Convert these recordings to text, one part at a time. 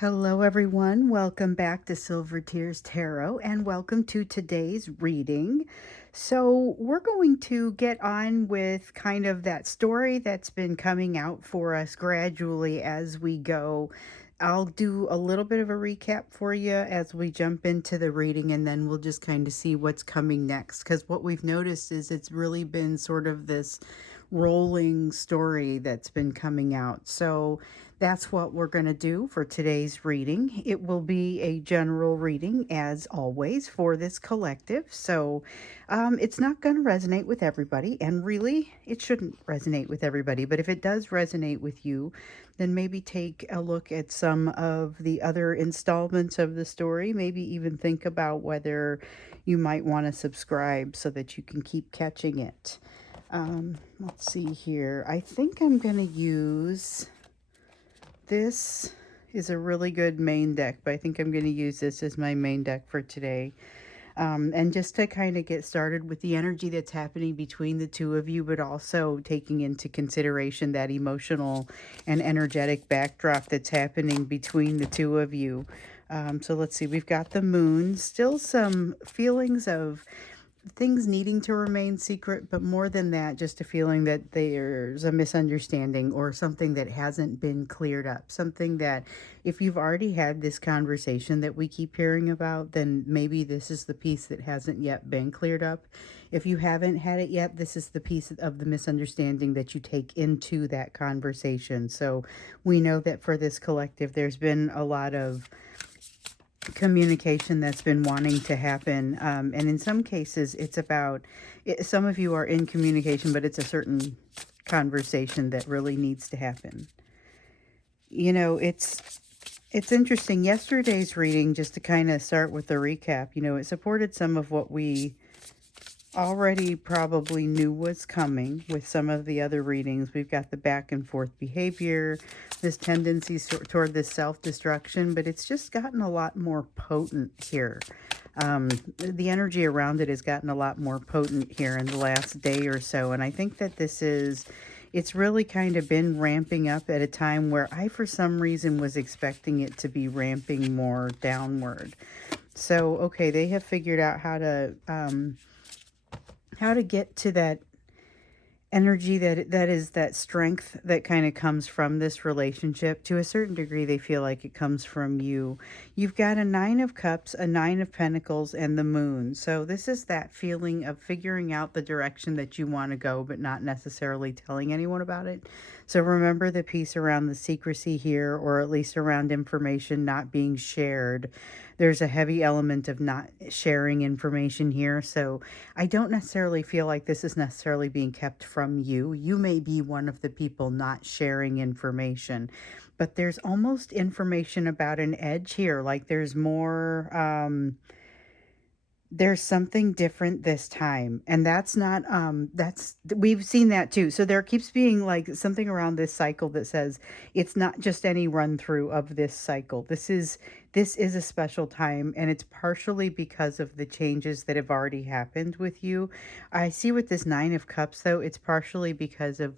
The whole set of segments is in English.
Hello, everyone. Welcome back to Silver Tears Tarot and welcome to today's reading. So, we're going to get on with kind of that story that's been coming out for us gradually as we go. I'll do a little bit of a recap for you as we jump into the reading, and then we'll just kind of see what's coming next. Because what we've noticed is it's really been sort of this rolling story that's been coming out. So, that's what we're going to do for today's reading. It will be a general reading, as always, for this collective. So it's not going to resonate with everybody, and really, it shouldn't resonate with everybody. But if it does resonate with you, then maybe take a look at some of the other installments of the story. Maybe even think about whether you might want to subscribe so that you can keep catching it. Let's see here. I think I'm going to use... This is a really good main deck, but I think I'm going to use this as my main deck for today. And just to kind of get started with the energy that's happening between the two of you, but also taking into consideration that emotional and energetic backdrop that's happening between the two of you. So let's see, we've got the moon, still some feelings of things needing to remain secret, but more than that, just a feeling that there's a misunderstanding or something that hasn't been cleared up. Something that, if you've already had this conversation that we keep hearing about, then maybe this is the piece that hasn't yet been cleared up. If you haven't had it yet, this is the piece of the misunderstanding that you take into that conversation. So we know that for this collective, there's been a lot of communication that's been wanting to happen, and in some cases it's about some of you are in communication, but it's a certain conversation that really needs to happen. It's interesting. Yesterday's reading, just to kind of start with the recap, it supported some of what we already probably knew was coming with some of the other readings. We've got the back and forth behavior, this tendency toward this self-destruction, but it's just gotten a lot more potent here. The energy around it has gotten a lot more potent here in the last day or so, and I think that it's really kind of been ramping up at a time where I, for some reason, was expecting it to be ramping more downward. So, okay, they have figured out how to get to that energy that is that strength that kind of comes from this relationship. To a certain degree, they feel like it comes from you. You've got a 9 of Cups, a 9 of Pentacles, and the moon. So this is that feeling of figuring out the direction that you want to go, but not necessarily telling anyone about it. So remember the piece around the secrecy here, or at least around information not being shared. There's a heavy element of not sharing information here. So I don't necessarily feel like this is necessarily being kept from you. You may be one of the people not sharing information, but there's almost information about an edge here. Like there's more, there's something different this time, and that's not we've seen that too. So there keeps being like something around this cycle that says it's not just any run through of this cycle. This is a special time, and it's partially because of the changes that have already happened with you. I see with this 9 of Cups, though, it's partially because of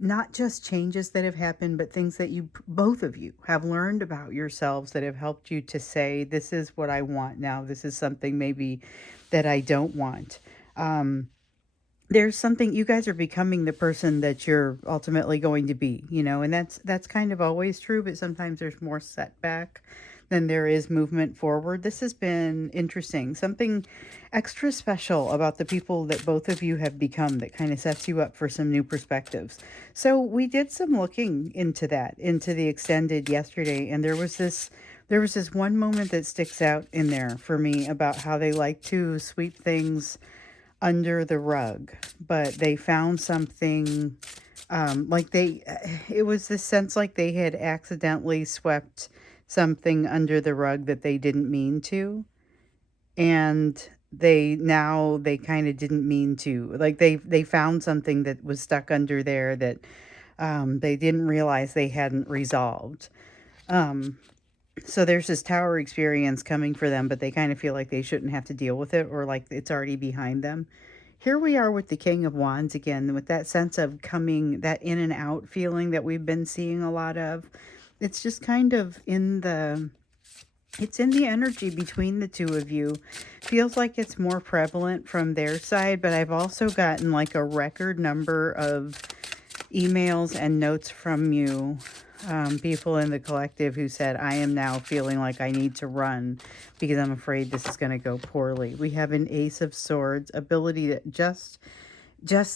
not just changes that have happened, but things that you, both of you, have learned about yourselves that have helped you to say, this is what I want now. This is something maybe that I don't want. There's something, you guys are becoming the person that you're ultimately going to be, and that's kind of always true, but sometimes there's more setback than there is movement forward. This has been interesting. Something extra special about the people that both of you have become that kind of sets you up for some new perspectives. So we did some looking into that, into the extended yesterday, and there was this one moment that sticks out in there for me about how they like to sweep things under the rug, but they found something, it was this sense like they had accidentally swept something under the rug that they didn't mean to, and they kind of didn't mean to, like they found something that was stuck under there that they didn't realize they hadn't resolved. So there's this tower experience coming for them, but they kind of feel like they shouldn't have to deal with it, or like it's already behind them. Here we are with the King of Wands again, with that sense of coming, that in and out feeling that we've been seeing a lot of. It's just kind of in the it's in the energy between the two of you. Feels like it's more prevalent from their side, but I've also gotten like a record number of emails and notes from you, people in the collective who said, I am now feeling like I need to run because I'm afraid this is going to go poorly. We have an Ace of Swords, ability that just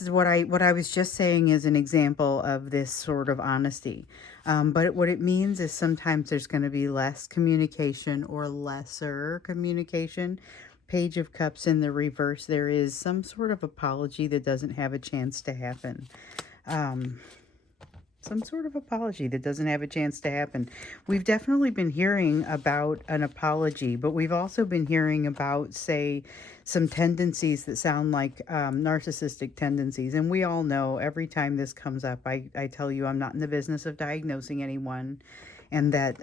what I was just saying is an example of this sort of honesty. But what it means is sometimes there's going to be less communication or lesser communication. Page of Cups in the reverse, there is some sort of apology that doesn't have a chance to happen. Um, some sort of apology that doesn't have a chance to happen. We've definitely been hearing about an apology, but we've also been hearing about, say, some tendencies that sound like narcissistic tendencies. And we all know every time this comes up, I tell you I'm not in the business of diagnosing anyone. And that,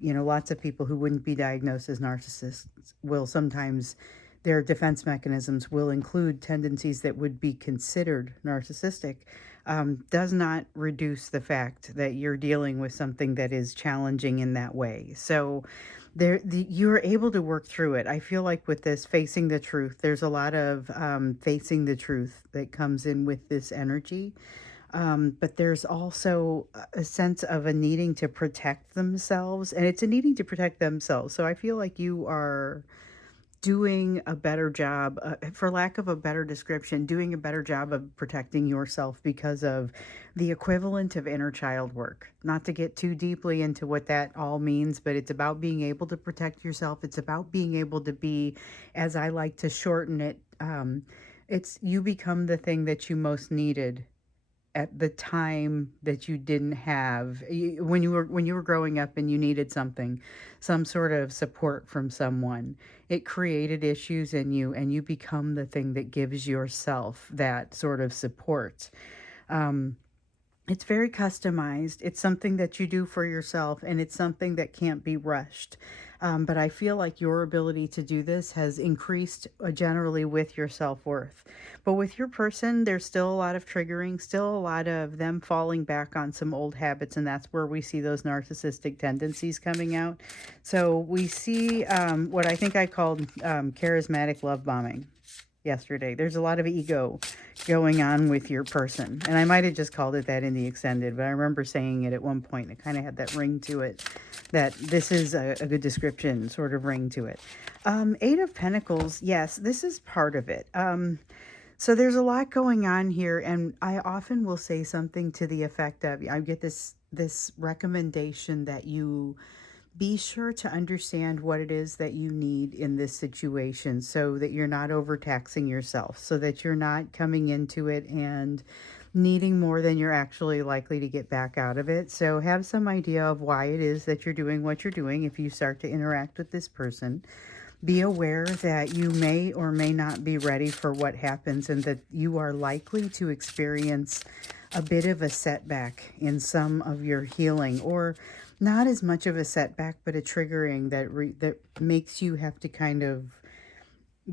lots of people who wouldn't be diagnosed as narcissists will sometimes, their defense mechanisms will include tendencies that would be considered narcissistic. Does not reduce the fact that you're dealing with something that is challenging in that way. So you're able to work through it. I feel like with this facing the truth, there's a lot of facing the truth that comes in with this energy. But there's also a sense of a needing to protect themselves, and it's a needing to protect themselves. So I feel like you are doing a better job, for lack of a better description, doing a better job of protecting yourself because of the equivalent of inner child work. Not to get too deeply into what that all means, but it's about being able to protect yourself. It's about being able to be, as I like to shorten it, it's you become the thing that you most needed at the time that you didn't have when you were growing up and you needed something, some sort of support from someone. It created issues in you, and you become the thing that gives yourself that sort of support. um, it's very customized. It's something that you do for yourself, and it's something that can't be rushed. But I feel like your ability to do this has increased generally with your self worth. But with your person, there's still a lot of triggering, still a lot of them falling back on some old habits, and that's where we see those narcissistic tendencies coming out. So we see what I think I called charismatic love bombing yesterday. There's a lot of ego going on with your person. And I might have just called it that in the extended, but I remember saying it at one point. It kind of had that ring to it, that this is a good description sort of ring to it. Eight of Pentacles, yes, this is part of it. So there's a lot going on here, and I often will say something to the effect of, I get this recommendation that you be sure to understand what it is that you need in this situation so that you're not overtaxing yourself, so that you're not coming into it and needing more than you're actually likely to get back out of it. So have some idea of why it is that you're doing what you're doing if you start to interact with this person. Be aware that you may or may not be ready for what happens, and that you are likely to experience a bit of a setback in some of your healing, or not as much of a setback, but a triggering that makes you have to kind of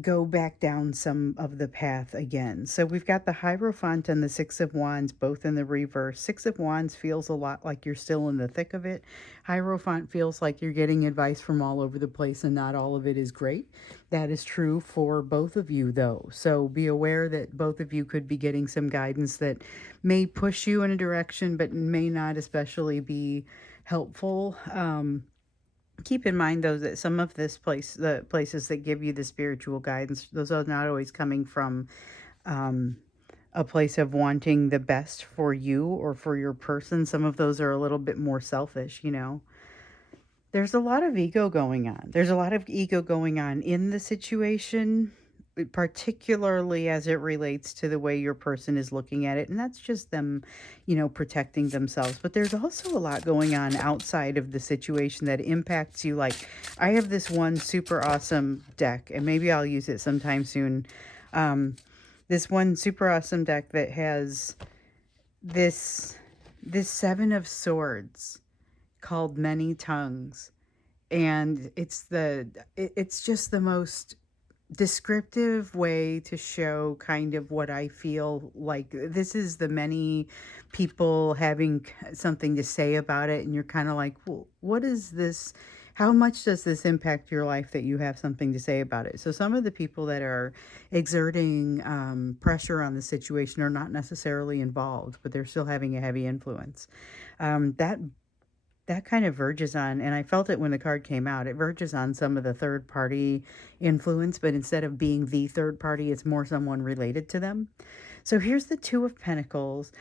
go back down some of the path again. So we've got the Hierophant and the Six of Wands both in the reverse. Six of Wands feels a lot like you're still in the thick of it. Hierophant feels like you're getting advice from all over the place and not all of it is great. That is true for both of you though. So be aware that both of you could be getting some guidance that may push you in a direction but may not especially be helpful. Keep in mind though that some of the places that give you the spiritual guidance, those are not always coming from um, a place of wanting the best for you or for your person. Some of those are a little bit more selfish. There's a lot of ego going on. There's a lot of ego going on in the situation, particularly as it relates to the way your person is looking at it. And that's just them, protecting themselves. But there's also a lot going on outside of the situation that impacts you. Like, I have this one super awesome deck, and maybe I'll use it sometime soon. This one super awesome deck that has this Seven of Swords called Many Tongues, and it's just the most descriptive way to show kind of what I feel like. This is the many people having something to say about it, and you're kind of like, well, what is this? How much does this impact your life that you have something to say about it? So, some of the people that are exerting pressure on the situation are not necessarily involved, but they're still having a heavy influence. That kind of verges on, and I felt it when the card came out, it verges on some of the third party influence, but instead of being the third party, it's more someone related to them. So here's the Two of Pentacles.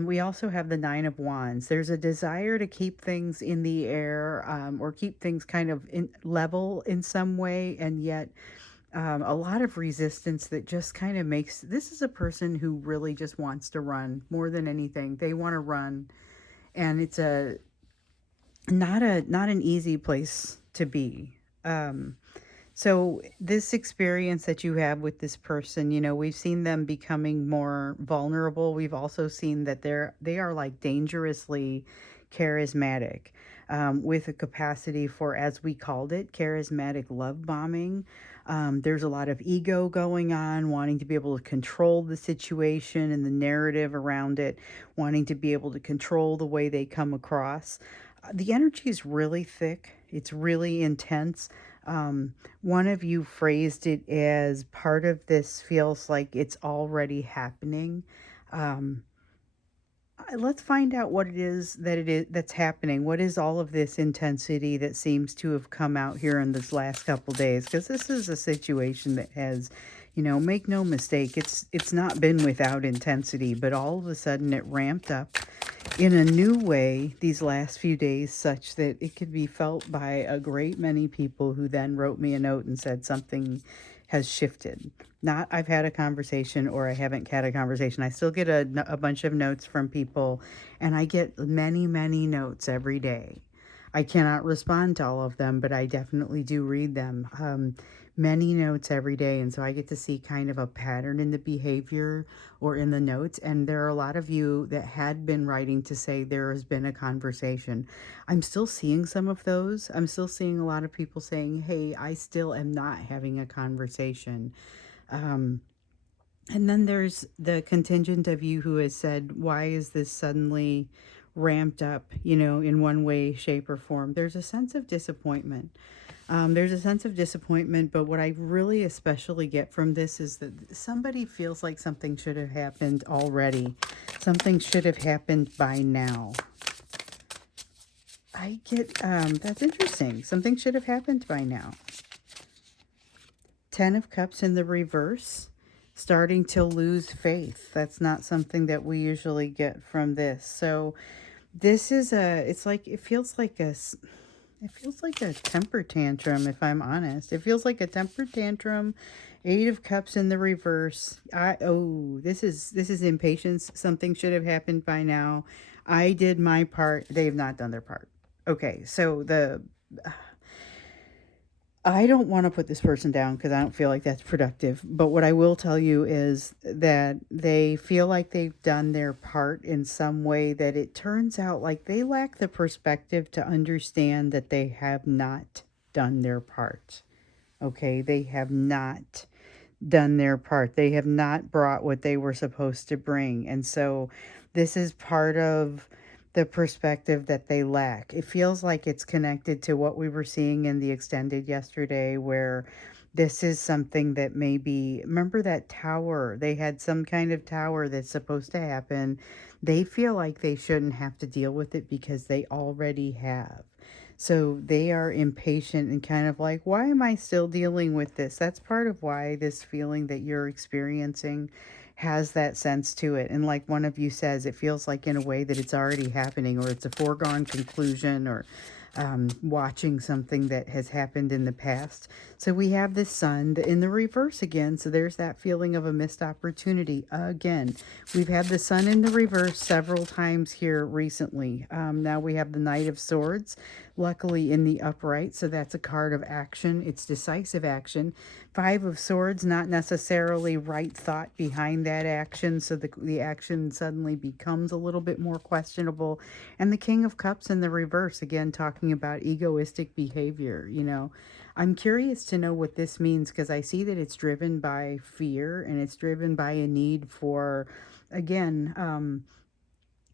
We also have the Nine of Wands. There's a desire to keep things in the air, or keep things kind of level in some way, and yet a lot of resistance that just kind of makes this is a person who really just wants to run more than anything. They want to run, and it's a not an easy place to be. Um, so this experience that you have with this person, we've seen them becoming more vulnerable. We've also seen that they are like dangerously charismatic, with a capacity for, as we called it, charismatic love bombing. There's a lot of ego going on, wanting to be able to control the situation and the narrative around it, wanting to be able to control the way they come across. The energy is really thick. It's really intense. One of you phrased it as part of this feels like it's already happening. Um, let's find out what it is that's happening. What is all of this intensity that seems to have come out here in this last couple days? Because this is a situation that has, make no mistake, it's not been without intensity, but all of a sudden it ramped up in a new way these last few days, such that it could be felt by a great many people who then wrote me a note and said something has shifted. Not I've had a conversation or I haven't had a conversation. I still get a bunch of notes from people, and I get many, many notes every day. I cannot respond to all of them, but I definitely do read them. Many notes every day. And so I get to see kind of a pattern in the behavior or in the notes. And there are a lot of you that had been writing to say there has been a conversation. I'm still seeing some of those. I'm still seeing a lot of people saying, hey, I still am not having a conversation. Um, and then there's the contingent of you who has said, why is this suddenly ramped up, in one way, shape, or form? There's a sense of disappointment. There's a sense of disappointment, but what I really especially get from this is that somebody feels like something should have happened already. Something should have happened by now. I get, that's interesting. Something should have happened by now. 10 of Cups in the reverse, starting to lose faith. That's not something that we usually get from this. So this is it feels like a temper tantrum, if I'm honest. It feels like a temper tantrum. 8 of Cups in the reverse. This is impatience. Something should have happened by now. I did my part. They have not done their part. Okay, so I don't want to put this person down because I don't feel like that's productive. But what I will tell you is that they feel like they've done their part in some way, that it turns out like they lack the perspective to understand that they have not done their part. Okay, they have not done their part. They have not brought what they were supposed to bring. And so this is part of the perspective that they lack. It feels like it's connected to what we were seeing in the extended yesterday, where this is something that maybe, remember that tower? They had some kind of tower that's supposed to happen. They feel like they shouldn't have to deal with it because they already have. So they are impatient and kind of like, why am I still dealing with this? That's part of why this feeling that you're experiencing has that sense to it. And like one of you says, it feels like in a way that it's already happening, or it's a foregone conclusion, or watching something that has happened in the past. So we have this sun in the reverse again. So there's that feeling of a missed opportunity again. We've had the sun in the reverse several times here recently. Now we have the Knight of Swords. luckily in the upright. So that's a card of action. It's decisive action. Five of Swords, not necessarily right thought behind that action. So the action suddenly becomes a little bit more questionable. And the King of Cups in the reverse, again, talking about egoistic behavior, I'm curious to know what this means because I see that it's driven by fear and it's driven by a need for, again,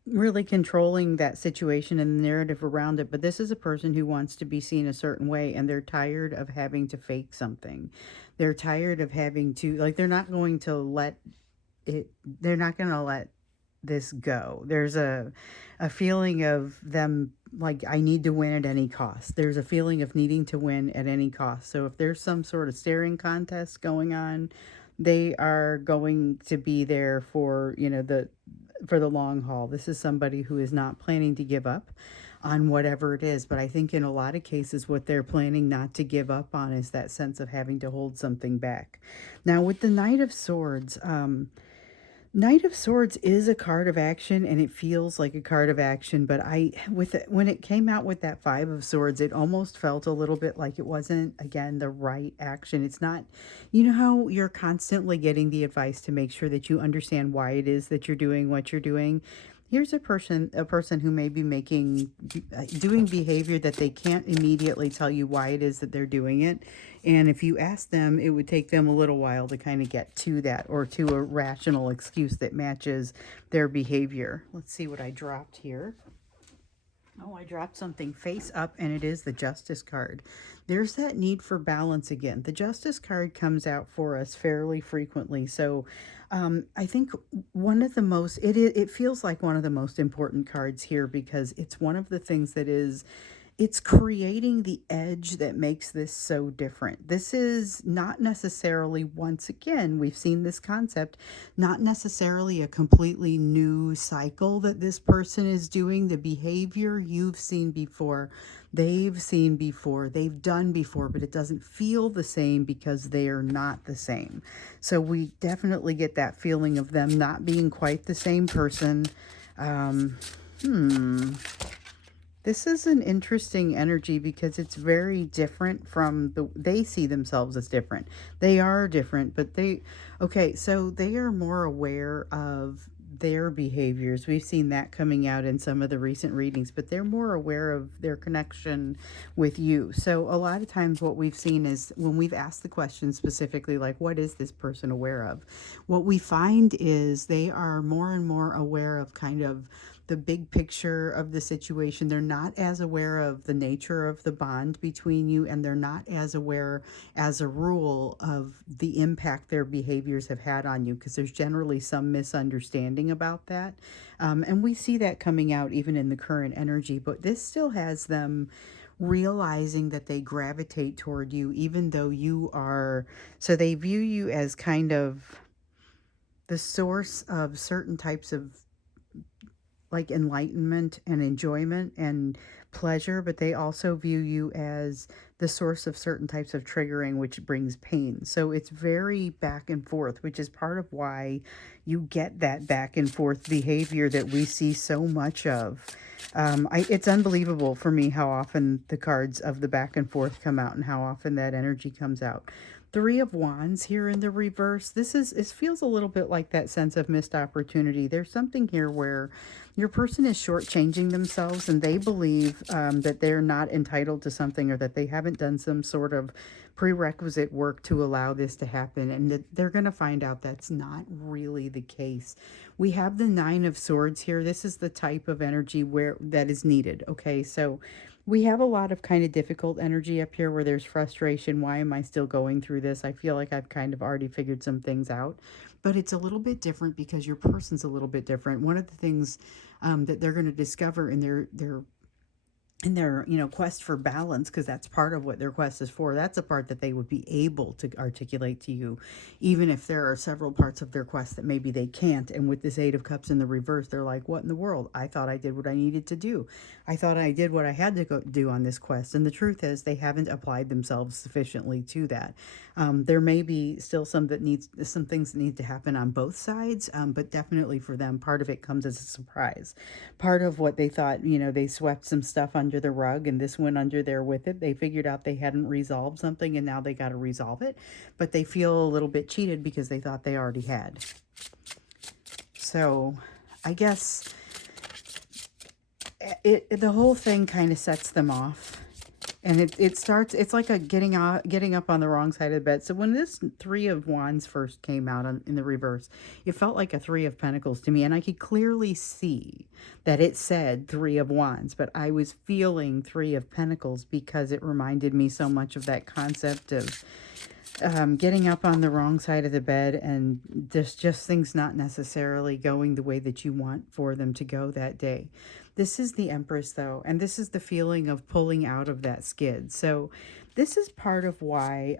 really controlling that situation and the narrative around it. But this is a person who wants to be seen a certain way and they're tired of having to fake something. They're tired of having to, like, they're not going to let this go. There's a feeling of them like I need to win at any cost. There's a feeling of needing to win at any cost. So if there's some sort of staring contest going on, they are going to be there for, for the long haul. This is somebody who is not planning to give up on whatever it is, but I think in a lot of cases what they're planning not to give up on is that sense of having to hold something back. Now with the Knight of Swords is a card of action and it feels like a card of action, but when it came out with that Five of Swords, it almost felt a little bit like it wasn't, again, the right action. It's not, you know how you're constantly getting the advice to make sure that you understand why it is that you're doing what you're doing. Here's a person who may be doing behavior that they can't immediately tell you why it is that they're doing it. And if you ask them, it would take them a little while to kind of get to that or to a rational excuse that matches their behavior. Let's see what I dropped here. Oh, I dropped something face up, and it is the Justice card. There's that need for balance again. The Justice card comes out for us fairly frequently. So I think it feels like one of the most important cards here because it's one of the things it's creating the edge that makes this so different. This is not necessarily, once again, we've seen this concept, not necessarily a completely new cycle that this person is doing. The behavior you've seen before, they've seen before, they've done before, but it doesn't feel the same because they are not the same. So we definitely get that feeling of them not being quite the same person. Um, This is an interesting energy because it's very different they see themselves as different. They are different, but okay, so they are more aware of their behaviors. We've seen that coming out in some of the recent readings, but they're more aware of their connection with you. So a lot of times what we've seen is when we've asked the question specifically, like, what is this person aware of? What we find is they are more and more aware of kind of the big picture of the situation. They're not as aware of the nature of the bond between you, and they're not as aware, as a rule, of the impact their behaviors have had on you, because there's generally some misunderstanding about that. And we see that coming out even in the current energy, but this still has them realizing that they gravitate toward you, even though so they view you as kind of the source of certain types of like enlightenment and enjoyment and pleasure, but they also view you as the source of certain types of triggering, which brings pain. So it's very back and forth, which is part of why you get that back and forth behavior that we see so much of. It's unbelievable for me how often the cards of the back and forth come out and how often that energy comes out. Three of Wands here in the reverse. It feels a little bit like that sense of missed opportunity. There's something here where your person is shortchanging themselves and they believe that they're not entitled to something or that they haven't done some sort of prerequisite work to allow this to happen, and that they're going to find out that's not really the case. We have the Nine of Swords here. This is the type of energy that is needed. Okay, so we have a lot of kind of difficult energy up here where there's frustration. Why am I still going through this? I feel like I've kind of already figured some things out. But it's a little bit different because your person's a little bit different. One of the things that they're going to discover in their quest for balance, because that's part of what their quest is for, that's a part that they would be able to articulate to you, even if there are several parts of their quest that maybe they can't. And with this Eight of Cups in the reverse, they're like, what in the world? I thought I did what I needed to do. I thought I did what I had to go do on this quest. And the truth is they haven't applied themselves sufficiently to that. There may be still some things that need to happen on both sides, but definitely for them, part of it comes as a surprise. Part of what they thought, they swept some stuff under under the rug, and this went under there with it. They figured out they hadn't resolved something, and now they got to resolve it. But they feel a little bit cheated because they thought they already had. So I guess the whole thing kind of sets them off. And it starts, it's like a getting up on the wrong side of the bed. So when this Three of Wands first came out in the reverse, it felt like a Three of Pentacles to me. And I could clearly see that it said Three of Wands, but I was feeling Three of Pentacles because it reminded me so much of that concept of getting up on the wrong side of the bed, and just things not necessarily going the way that you want for them to go that day. This is the Empress, though, and this is the feeling of pulling out of that skid. So this is part of why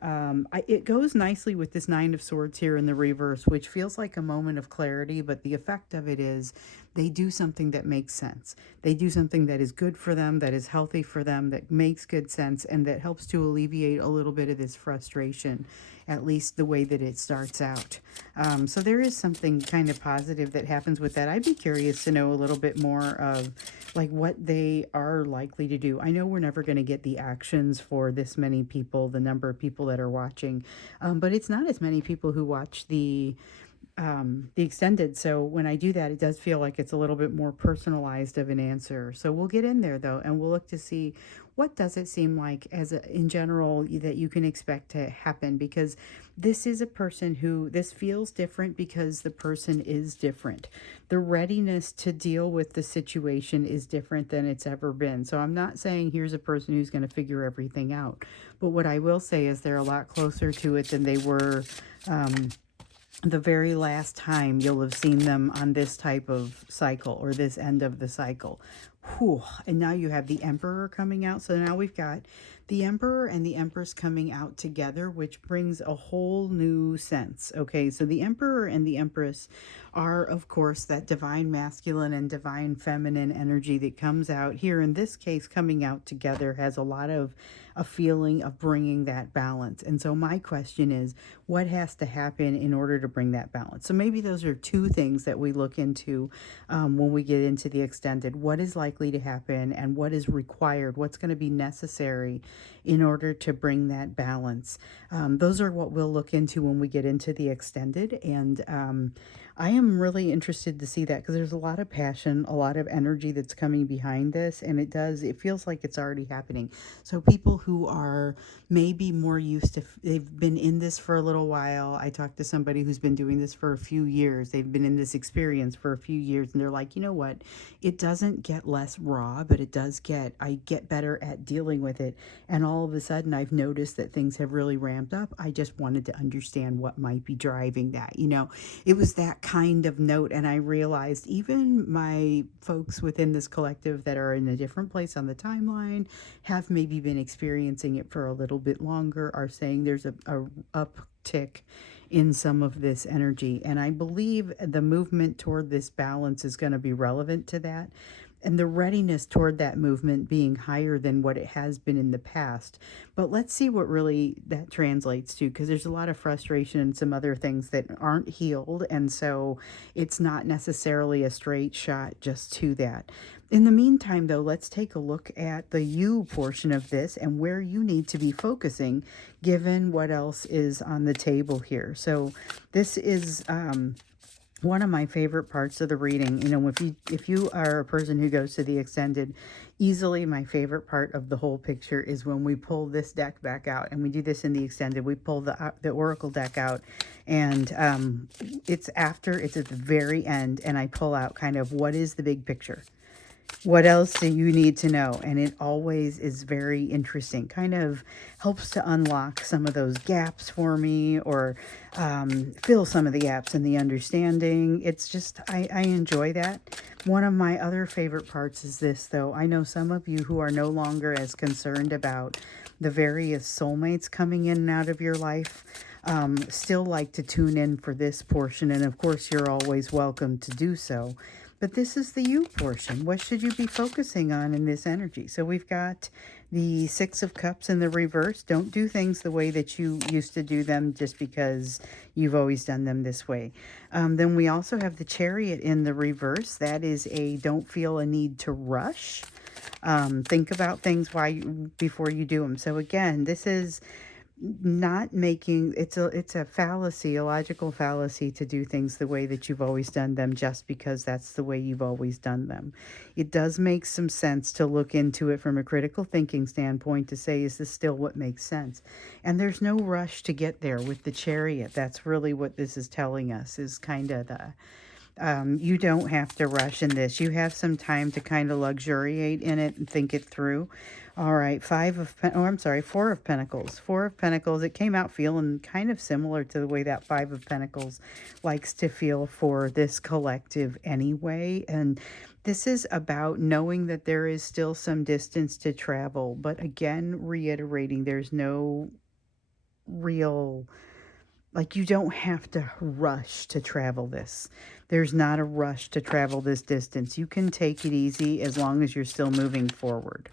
it goes nicely with this Nine of Swords here in the reverse, which feels like a moment of clarity, but the effect of it is they do something that makes sense. They do something that is good for them, that is healthy for them, that makes good sense, and that helps to alleviate a little bit of this frustration, at least the way that it starts out. So there is something kind of positive that happens with that. I'd be curious to know a little bit more of like what they are likely to do. I know we're never going to get the actions for this many people, the number of people that are watching, but it's not as many people who watch the extended. So when I do that, it does feel like it's a little bit more personalized of an answer. So we'll get in there though, and we'll look to see what does it seem like in general that you can expect to happen, because this is a person who, this feels different because the person is different. The readiness to deal with the situation is different than it's ever been. So I'm not saying here's a person who's going to figure everything out, but what I will say is they're a lot closer to it than they were the very last time you'll have seen them on this type of cycle or this end of the cycle. Whew. And now you have the Emperor coming out. So now we've got the Emperor and the Empress coming out together, which brings a whole new sense. Okay, so the Emperor and the Empress are, of course, that divine masculine and divine feminine energy that comes out here. In this case, coming out together has a lot of a feeling of bringing that balance. And so my question is, what has to happen in order to bring that balance? So maybe those are two things that we look into when we get into the extended. What is likely to happen and what is required? What's going to be necessary in order to bring that balance? Those are what we'll look into when we get into the extended. And I am really interested to see that because there's a lot of passion, a lot of energy that's coming behind this, and it feels like it's already happening. So people who are maybe more used to, they've been in this for a little while. I talked to somebody who's been doing this for a few years. They've been in this experience for a few years, and they're like, you know what? It doesn't get less raw, but I get better at dealing with it. And all of a sudden, I've noticed that things have really ramped up. I just wanted to understand what might be driving that. You know, it was that kind of note, and I realized even my folks within this collective that are in a different place on the timeline have maybe been experiencing it for a little bit longer, are saying there's a uptick in some of this energy. And I believe the movement toward this balance is going to be relevant to that, and the readiness toward that movement being higher than what it has been in the past. But let's see what really that translates to, because there's a lot of frustration and some other things that aren't healed, and so it's not necessarily a straight shot just to that. In the meantime, though, let's take a look at the you portion of this and where you need to be focusing given what else is on the table here. So this is one of my favorite parts of the reading. You know, if you are a person who goes to the extended, easily my favorite part of the whole picture is when we pull this deck back out, and we do this in the extended. We pull the Oracle deck out, and it's at the very end, and I pull out kind of what is the big picture. What else do you need to know? And it always is very interesting. Kind of helps to unlock some of those gaps for me, or fill some of the gaps in the understanding. It's just, I enjoy that. One of my other favorite parts is this, though. I know some of you who are no longer as concerned about the various soulmates coming in and out of your life still like to tune in for this portion. And of course, you're always welcome to do so. But this is the you portion. What should you be focusing on in this energy? So we've got the Six of Cups in the reverse. Don't do things the way that you used to do them just because you've always done them this way. Then we also have the Chariot in the reverse. That is a don't feel a need to rush. Think about things before you do them. So again, this is not making it's a fallacy, a logical fallacy to do things the way that you've always done them just because that's the way you've always done them. It does make some sense to look into it from a critical thinking standpoint to say, is this still what makes sense? And there's no rush to get there with the chariot. That's really what this is telling us, is kind of the you don't have to rush in this. You have some time to kind of luxuriate in it and think it through. All right, I'm sorry, Four of Pentacles. Four of Pentacles, it came out feeling kind of similar to the way that Five of Pentacles likes to feel for this collective anyway. And this is about knowing that there is still some distance to travel. But again, reiterating, there's no real, like, you don't have to rush to travel this. There's not a rush to travel this distance. You can take it easy as long as you're still moving forward.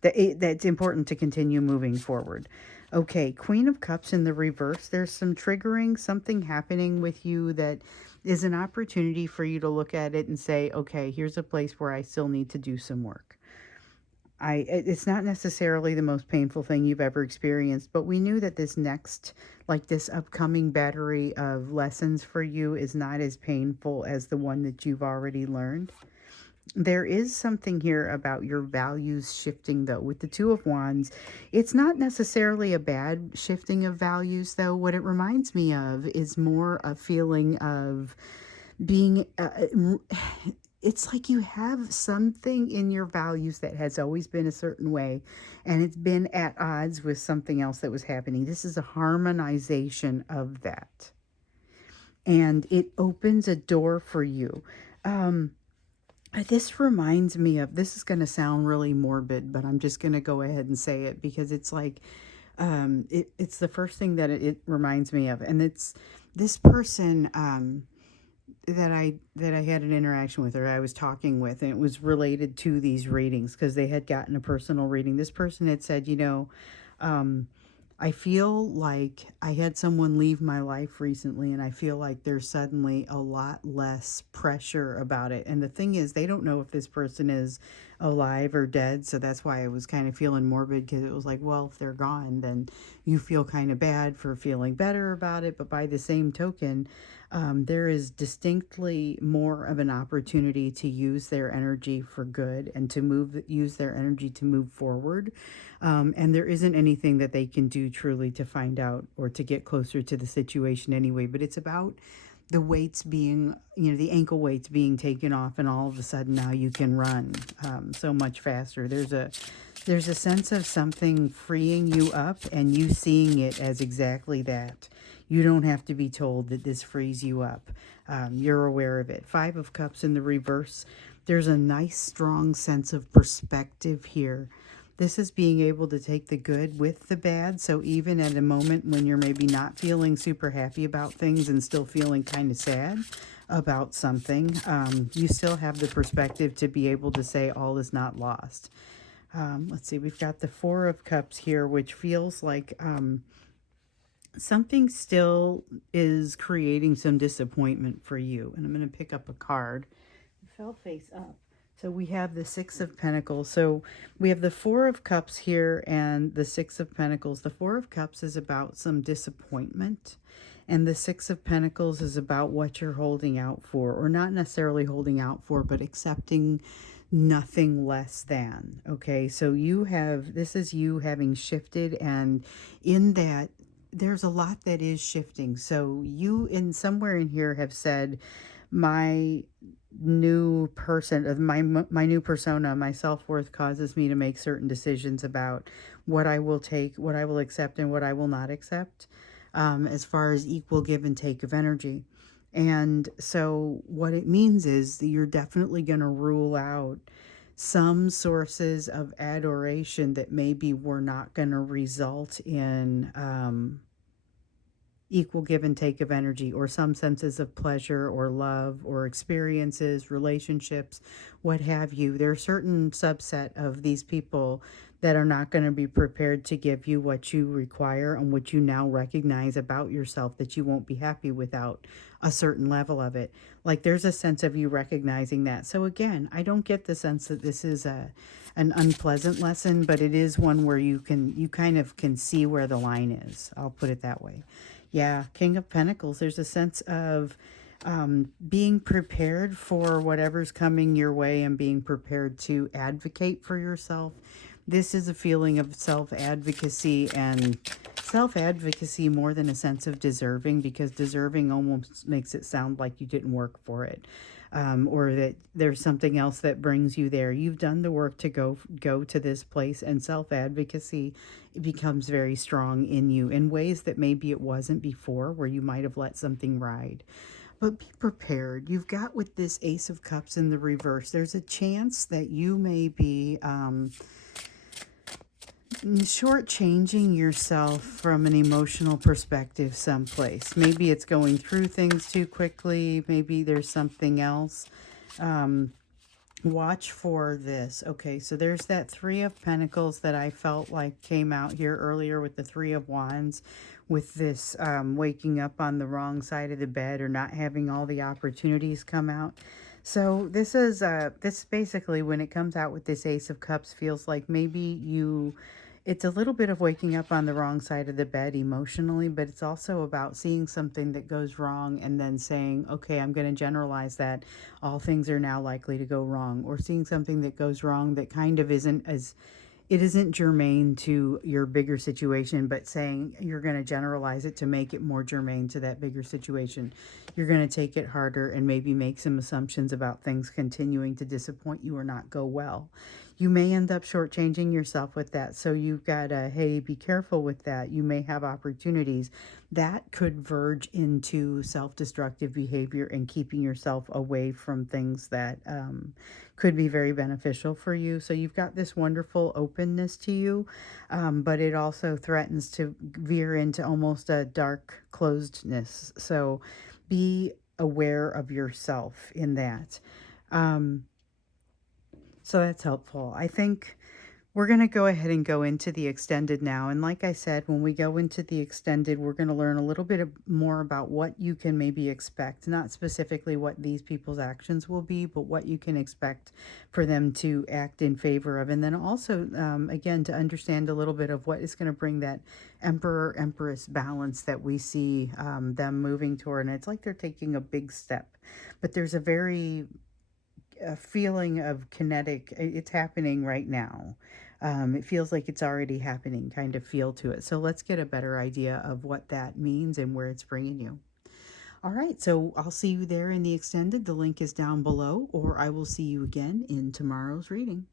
That's important to continue moving forward. Okay, Queen of Cups in the reverse. There's some triggering, something happening with you that is an opportunity for you to look at it and say, okay, here's a place where I still need to do some work. It's not necessarily the most painful thing you've ever experienced, but we knew that this upcoming battery of lessons for you is not as painful as the one that you've already learned. There is something here about your values shifting, though. With the Two of Wands, it's not necessarily a bad shifting of values, though. What it reminds me of is more a feeling of being it's like you have something in your values that has always been a certain way, and it's been at odds with something else that was happening. This is a harmonization of that, and it opens a door for you. This reminds me of, this is going to sound really morbid, but I'm just going to go ahead and say it because it's like, it's the first thing that it reminds me of. And it's this person, that I had an interaction with, or I was talking with, and it was related to these readings because they had gotten a personal reading. This person had said, I feel like I had someone leave my life recently, and I feel like there's suddenly a lot less pressure about it. And the thing is, they don't know if this person is alive or dead, so that's why I was kind of feeling morbid, because it was like, well, if they're gone, then you feel kind of bad for feeling better about it. But by the same token, there is distinctly more of an opportunity to use their energy for good and to use their energy to move forward. And there isn't anything that they can do truly to find out or to get closer to the situation anyway. But it's about the weights being, the ankle weights being taken off, and all of a sudden now you can run so much faster. There's a sense of something freeing you up, and you seeing it as exactly that. You don't have to be told that this frees you up. You're aware of it. Five of Cups in the reverse. There's a nice, strong sense of perspective here. This is being able to take the good with the bad. So even at a moment when you're maybe not feeling super happy about things and still feeling kind of sad about something, you still have the perspective to be able to say all is not lost. Let's see, we've got the Four of Cups here, which feels like something still is creating some disappointment for you. And I'm going to pick up a card. It fell face up. So we have the Six of Pentacles. So we have the Four of Cups here and the Six of Pentacles. The Four of Cups is about some disappointment, and the Six of Pentacles is about what you're holding out for, or not necessarily holding out for, but accepting nothing less than. Okay, so this is you having shifted, and in that, there's a lot that is shifting. So you, in somewhere in here, have said, my new person, my new persona, my self-worth causes me to make certain decisions about what I will take, what I will accept, and what I will not accept, as far as equal give and take of energy. And so what it means is that you're definitely going to rule out some sources of adoration that maybe were not going to result in equal give and take of energy, or some senses of pleasure or love or experiences, relationships, what have you. There are certain subset of these people that are not going to be prepared to give you what you require and what you now recognize about yourself that you won't be happy without a certain level of it. Like there's a sense of you recognizing that. So again, I don't get the sense that this is a an unpleasant lesson, but it is one where you kind of can see where the line is. I'll put it that way. Yeah, King of Pentacles, there's a sense of being prepared for whatever's coming your way and being prepared to advocate for yourself. This is a feeling of self-advocacy, and self-advocacy more than a sense of deserving, because deserving almost makes it sound like you didn't work for it, or that there's something else that brings you there. You've done the work to go to this place, and self-advocacy becomes very strong in you in ways that maybe it wasn't before, where you might have let something ride. But be prepared. You've got, with this Ace of Cups in the reverse, there's a chance that you may be shortchanging yourself from an emotional perspective someplace. Maybe it's going through things too quickly. Maybe there's something else. Watch for this. Okay, so there's that Three of Pentacles that I felt like came out here earlier with the Three of Wands, with this waking up on the wrong side of the bed or not having all the opportunities come out. So this is this basically, when it comes out with this Ace of Cups, feels like maybe it's a little bit of waking up on the wrong side of the bed emotionally, but it's also about seeing something that goes wrong and then saying, okay, I'm going to generalize that all things are now likely to go wrong, or seeing something that goes wrong that kind of isn't germane to your bigger situation, but saying you're going to generalize it to make it more germane to that bigger situation. You're going to take it harder and maybe make some assumptions about things continuing to disappoint you or not go well. You may end up shortchanging yourself with that. So you've got to, hey, be careful with that. You may have opportunities that could verge into self-destructive behavior and keeping yourself away from things that could be very beneficial for you. So you've got this wonderful openness to you, but it also threatens to veer into almost a dark closedness. So be aware of yourself in that. So that's helpful. I think we're going to go ahead and go into the extended now. And like I said, when we go into the extended, we're going to learn a little bit more about what you can maybe expect, not specifically what these people's actions will be, but what you can expect for them to act in favor of. And then also, again, to understand a little bit of what is going to bring that Emperor, Empress balance that we see them moving toward. And it's like they're taking a big step, but there's a feeling of kinetic, it's happening right now. It feels like it's already happening kind of feel to it. So let's get a better idea of what that means and where it's bringing you. All right, so I'll see you there in the extended. The link is down below, or I will see you again in tomorrow's reading.